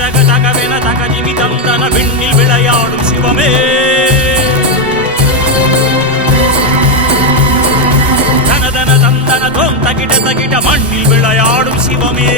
தக தகவென தகதிமி தந்தன விண்ணில் விளையாடும் சிவமே தனதன தந்தன தோம் தகிட தகிட மண்ணில் விளையாடும் சிவமே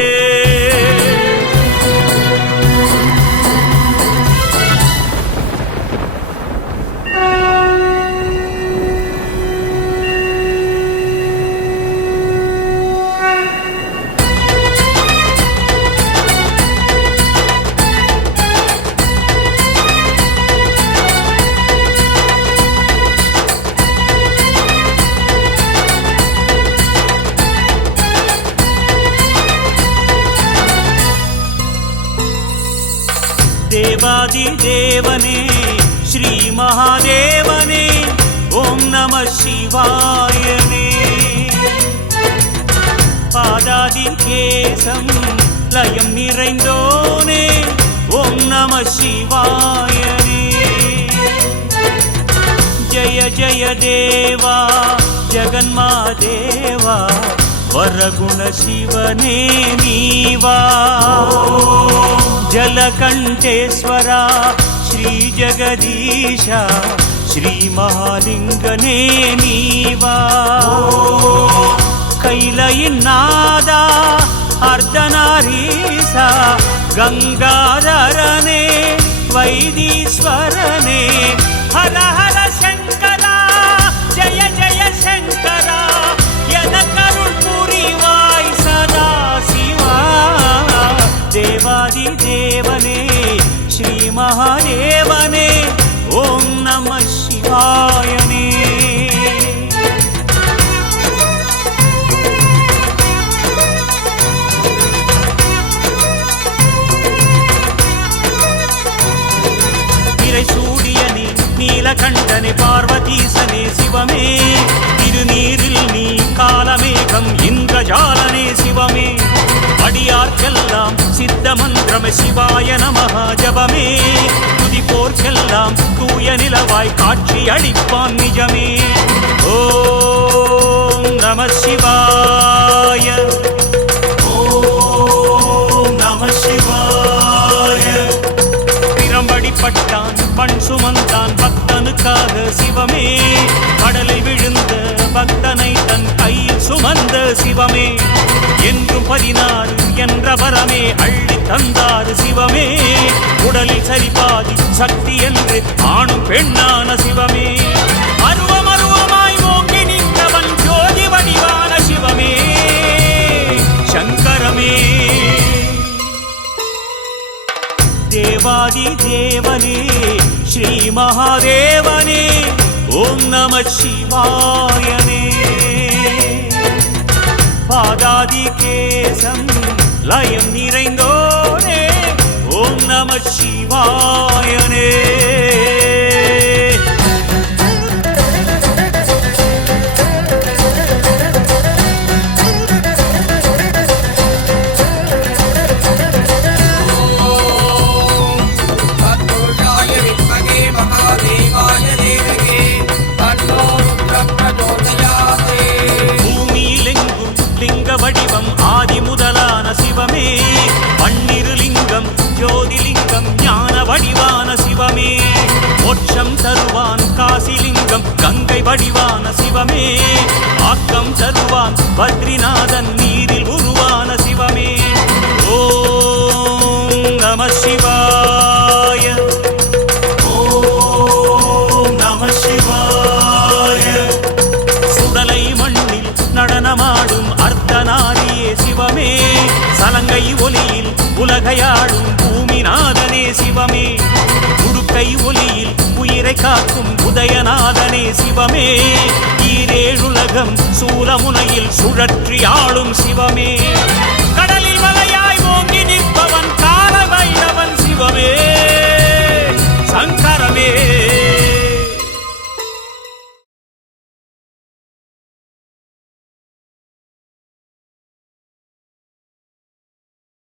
देवादि देवने श्री महादेवने ओम नमः शिवायने पादादि केसम लयम निरैंदोने ओम नमः शिवायने जय जय देवा जगन्मादेवा वरगुण शिवने नीवा जलकंठेश्वरा श्री जगदीश श्री महालिंगने नीवा कैलयिन्नादा अर्धनारीसा गंगाधरने वैदीश्वरने हर हर शंकरा जय जय शंकरा यनकरुள் புரிவாய் सदा शिवा देवादि देवने श्री महादेवने ओम नमः शिवायने सूडियने नीलकंठने पार्वतीसने शिवमे तिरुनीरिल नी कालमेघम इंद्रजालने शिवमे அடியார்க்கெல்லாம் சித்த மந்திரமே சிவாய நமஹ ஜபமே துதிப்போர்க்கெல்லாம் தூய நிலவாய் காட்சி அளிப்பான் நிஜமே ஓம் நம சிவாய ஓம் நம சிவாய பிரம்படிப்பட்டான் பண் சுமந்தான் பக்தனுக்காக சிவமே கடலில் விழுந்த பக்தனை தன் கையில் சுமந்த சிவமே என்றும் 16 என்ற வரமே அள்ளி தந்தார் சிவமே உடலில் சரிபாதி சக்தி என்று ஆணும் பெண்ணான சிவமே அருவம் அருவமாய் ஓங்கி நின்றவன் ஜோதி வடிவான சிவமே சங்கரமே தேவாதி தேவனே ஸ்ரீ மகாதேவனே ஓம் நம சிவாயனே பாதாதி கேசம் லயம் நிறைந்தோனே ஓம் நம சிவாயனே வடிவம் ஆதி முதலான சிவமே பன்னிருலிங்கம் ஜோதிலிங்கம் ஞான வடிவான சிவமே மோட்சம் தருவான் காசிலிங்கம் கங்கை வடிவான சிவமே ஆக்கம் தருவான் பத்ரிநாதன் நீரில் உருவான சிவமே ஓம் நம சிவாய ஓம் நம சிவாய சுடலை மண்ணில் நடனமாடும் அர்த்தநாரியே சிவமே சலங்கை ஒலியில் உலகையாடும் பூமிநாதனே சிவமே உடுக்கை ஒலியில் உயிரை காக்கும் உதயநாதனே சிவமே ஈரேழுலகம் சூலமுனையில் சுழற்றி ஆளும் சிவமே கடலில் மலையாய் ஓங்கி நிற்பவன் கால வைரவன் சிவமே